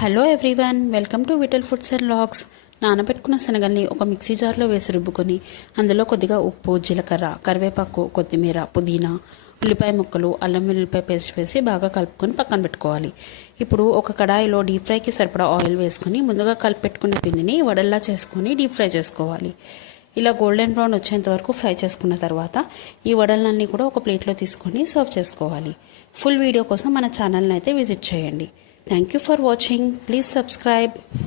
Hello everyone, welcome to vital foods and vlogs. నానబెట్టుకున్న శనగల్ని ఒక mixie జార్లో వేసి రుబ్బుకొని అందులో కొద్దిగా ఉప్పు, జీలకర్ర, కరివేపాకు, కొత్తిమీర, పుదీనా, ఉల్లిపాయ ముక్కలు, అల్లం వెల్లుల్లిపాయ పేస్ట్ వేసి బాగా కలుపుకొని పక్కన పెట్టుకోవాలి. ఇప్పుడు ఒక కడాయిలో డీప్ ఫ్రైకి సరిపడా ఆయిల్ వేసుకొని ముందుగా కలిపి పెట్టుకున్న పిండిని వడల్లా చేసుకొని డీప్ ఫ్రై చేసుకోవాలి. ఇలా గోల్డెన్ బ్రౌన్ వచ్చేంత వరకు ఫ్రై చేసుకున్న తర్వాత ఈ వడలన్నీ కూడా ఒక ప్లేట్లో తీసుకొని సర్వ్ చేసుకోవాలి. ఫుల్ వీడియో కోసం మన ఛానల్ని అయితే విజిట్ చేయండి. Thank you for watching. Please subscribe.